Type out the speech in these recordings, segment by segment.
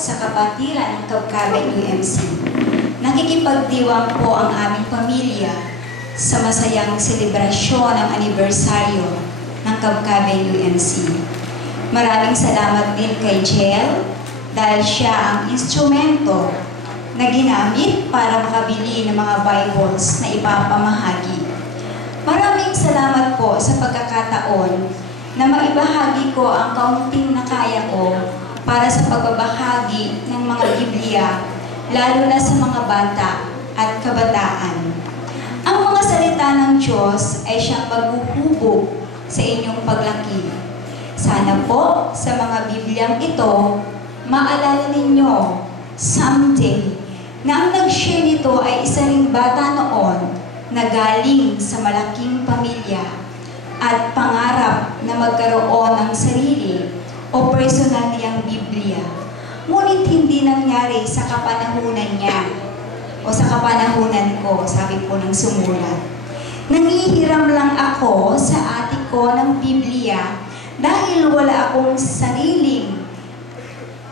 sa kapatiran ng Kabkaben UMC. Nakikipagdiwang po ang aming pamilya sa masayang selebrasyon ng anibersaryo ng Kabkaben UMC. Maraming salamat din kay Jel dahil siya ang instrumento na ginamit para makabili ng mga Bibles na ipapamahagi. Maraming salamat po sa pagkakataon na maibahagi ko ang kaunting nakaya ko para sa pagbabahagi ng mga Biblia, lalo na sa mga bata at kabataan. Ang mga salita ng Diyos ay siyang maghuhubog sa inyong paglaki. Sana po sa mga Bibliang ito, maalala ninyo someday na ang nag-share nito ay isa ring bata noon na galing sa malaking pamilya at pangarap na magkaroon ng sarili o personal niyang Biblia. Ngunit hindi nangyari sa kapanahunan niya o sa kapanahunan ko, sabi po ng sumulat. Nangihiram lang ako sa atik ko ng Biblia dahil wala akong sariling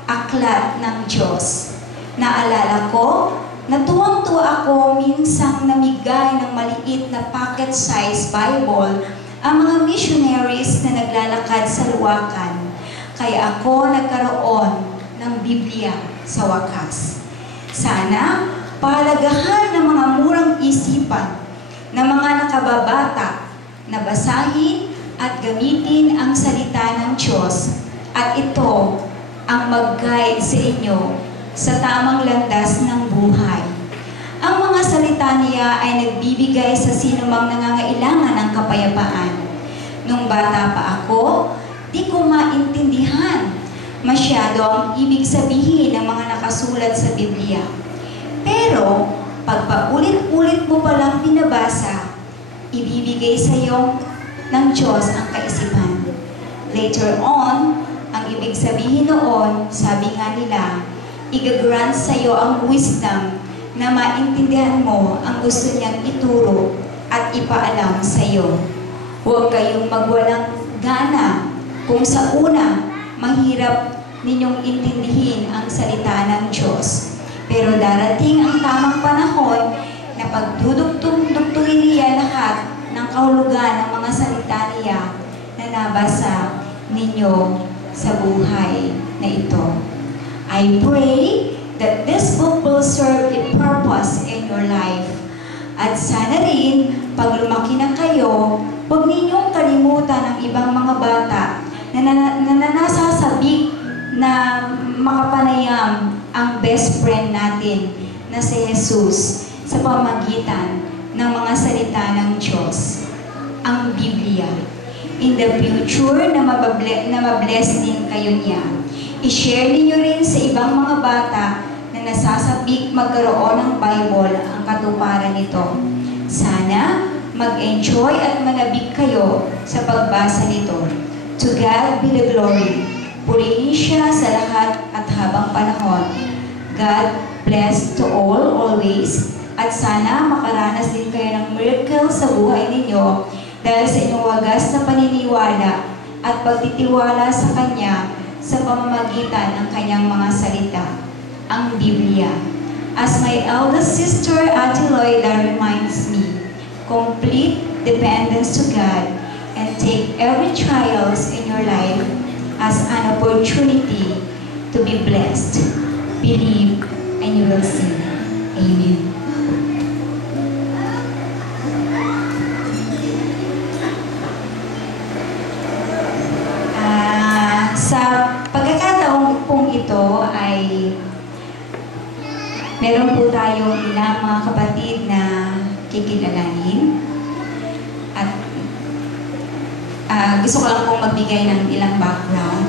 aklat ng Diyos. Naalala ko na tuwang-tuwa ako minsang namigay ng maliit na pocket-size Bible ang mga missionaries na naglalakad sa luwakan. Kaya ako nagkaroon ng Biblia sa wakas. Sana pahalagahan ng mga murang isipan ng mga nakababata na basahin at gamitin ang salita ng Diyos at ito ang mag-guide sa inyo sa tamang landas ng buhay. Ang mga salita niya ay nagbibigay sa sinumang nangangailangan ng kapayapaan. Nung bata pa ako, di ko maintindihan masyado ang ibig sabihin ng mga nakasulat sa Biblia. Pero, pag paulit-ulit mo palang pinabasa, ibibigay sa iyo ng Diyos ang kaisipan. Later on, ang ibig sabihin noon, sabi nga nila, i-grant sa iyo ang wisdom na maintindihan mo ang gusto niyang ituro at ipaalam sa iyo. Huwag kayong magwalang gana kung sa una, mahirap ninyong intindihin ang salita ng Diyos. Pero darating ang tamang panahon na pagdudugtong-dugtungin niya lahat ng kahulugan ng mga salita niya na nabasa ninyo sa buhay na ito. I pray that this book will serve a purpose in your life. At sana rin, pag lumaki na kayo, huwag ninyong kalimutan ang ibang mga bata na nasasabik na makapanayam ang best friend natin na si Jesus sa pamagitan ng mga salita ng Diyos, ang Biblia. In the future na mabless din kayo niya. I-share ninyo rin sa ibang mga bata na nasasabik magkaroon ng Bible ang katuparan nito. Sana mag-enjoy at manabik kayo sa pagbasa nito. To God be the glory. Purihin siya sa lahat at habang panahon. God bless to all always. At sana makaranas din kayo ng miracle sa buhay ninyo dahil sa inyong wagas na paniniwala at pagtitiwala sa Kanya sa pamamagitan ng Kanyang mga salita, ang Biblia. As my eldest sister, Ate Loida, reminds me, complete dependence to God and take every trials in your life as an opportunity to be blessed. Believe and you will see. Amen. Sa pagkakataong pong ito ay meron po tayong ilang mga kapatid na kikilalanin at gusto ko lang pong magbigay ng ilang background.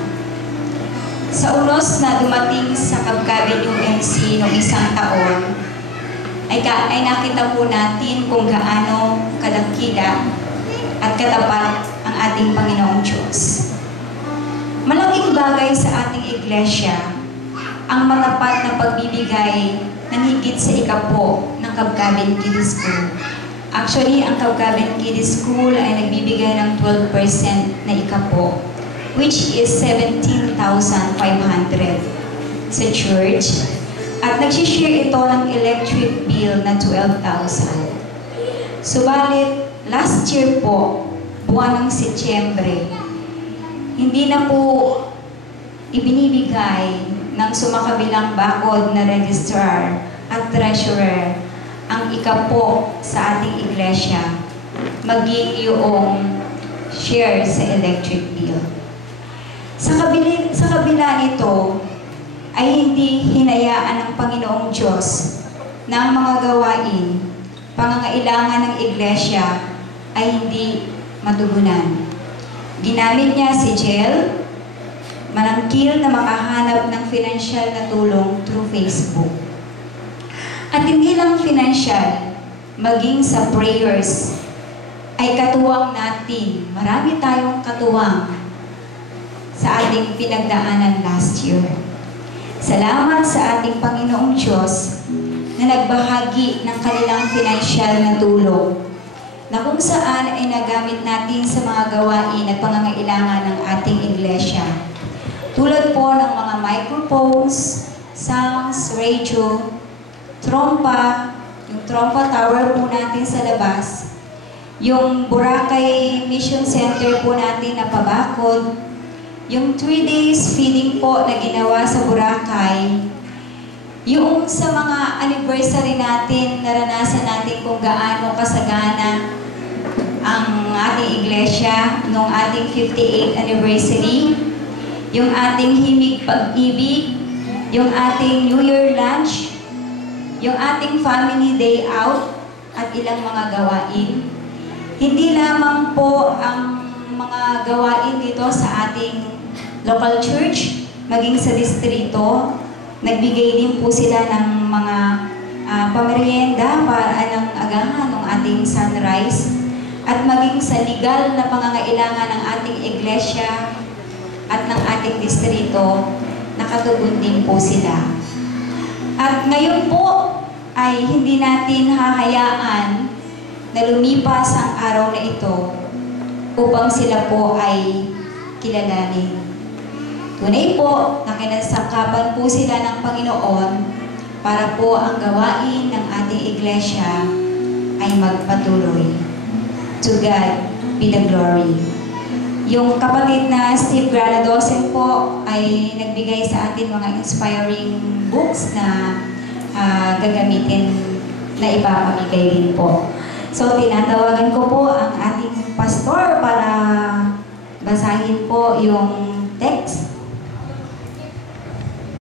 Sa unos na dumating sa Kabkaben UMC noong isang taon ay nakita po natin kung gaano kadakila at katapat ang ating Panginoong Diyos. Malaking bagay sa ating iglesia ang matapat na pagbibigay ng higit sa ikapo ng Kabkaben Kids School. Actually, ang Kabkaben Kids School ay nagbibigay ng 12% na ikapo, which is 17,500. sa church at nagsishare ito ng electric bill na 12,000. Subalit, last year po, buwan ng Setyembre, hindi na po ibinibigay ng sumakabilang bakod na registrar at treasurer ang ikapo sa ating iglesia, maging yung share sa electric bill. Sa kabila nito, ay hindi hinayaan ng Panginoong Diyos na ang mga gawain, pangangailangan ng iglesia ay hindi matugunan. Ginamit niya si Jel, manangkil na makahanap ng financial na tulong through Facebook. At hindi lang financial, maging sa prayers, ay katuwang natin. Marami tayong katuwang sa ating pinagdaanan last year. Salamat sa ating Panginoong Diyos na nagbahagi ng kanilang financial na tulong na kung saan ay nagamit natin sa mga gawain at pangangailangan ng ating iglesia. Tulad po ng mga microphones, sounds, radio, trompa, yung trompa tower po natin sa labas, yung Boracay Mission Center po natin na pabakod, yung 3 days feeding po na ginawa sa Boracay, yung sa mga anniversary natin, naranasan natin kung gaano kasagana ang ating iglesia noong ating 58th anniversary, yung ating himig pag-ibig, yung ating New Year lunch, yung ating family day out, at ilang mga gawain. Hindi lamang po ang mga gawain dito sa ating local church, maging sa distrito, nagbigay din po sila ng mga pamerienda para ng agahan ng ating sunrise, at maging sa legal na pangangailangan ng ating iglesia at ng ating distrito, nakatugon din po sila. At ngayon po ay hindi natin hahayaan na lumipas ang araw na ito upang sila po ay kilalanin. Tunay po na kinasangkapan po sila ng Panginoon para po ang gawain ng ating iglesia ay magpatuloy. To God be the glory. Yung kapatid na Steve Granadosen po ay nagbigay sa atin mga inspiring books na gagamitin na ipapamigay din po. So, tinatawagan ko po ang ating pastor para basahin po yung text